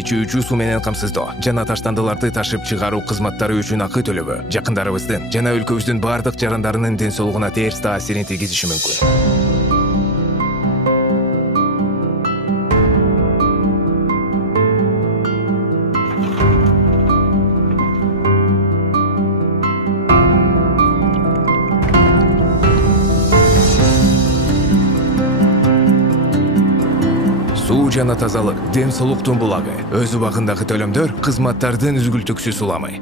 ичүүчү суу менен камсыздоо жана таштандыларды ташып чыгаруу кызматтары үчүн акы төлөбө жакындарыбыздын жана өлкөбүздүн бардык жарандарынын ден соолугуна терс таасирин тийгизиши мүмкүн. Суу жана тазалык ден соолуктун булагы. Өз убагындагы төлөмдөр кызматтардын үзгүлтүксүз уламы.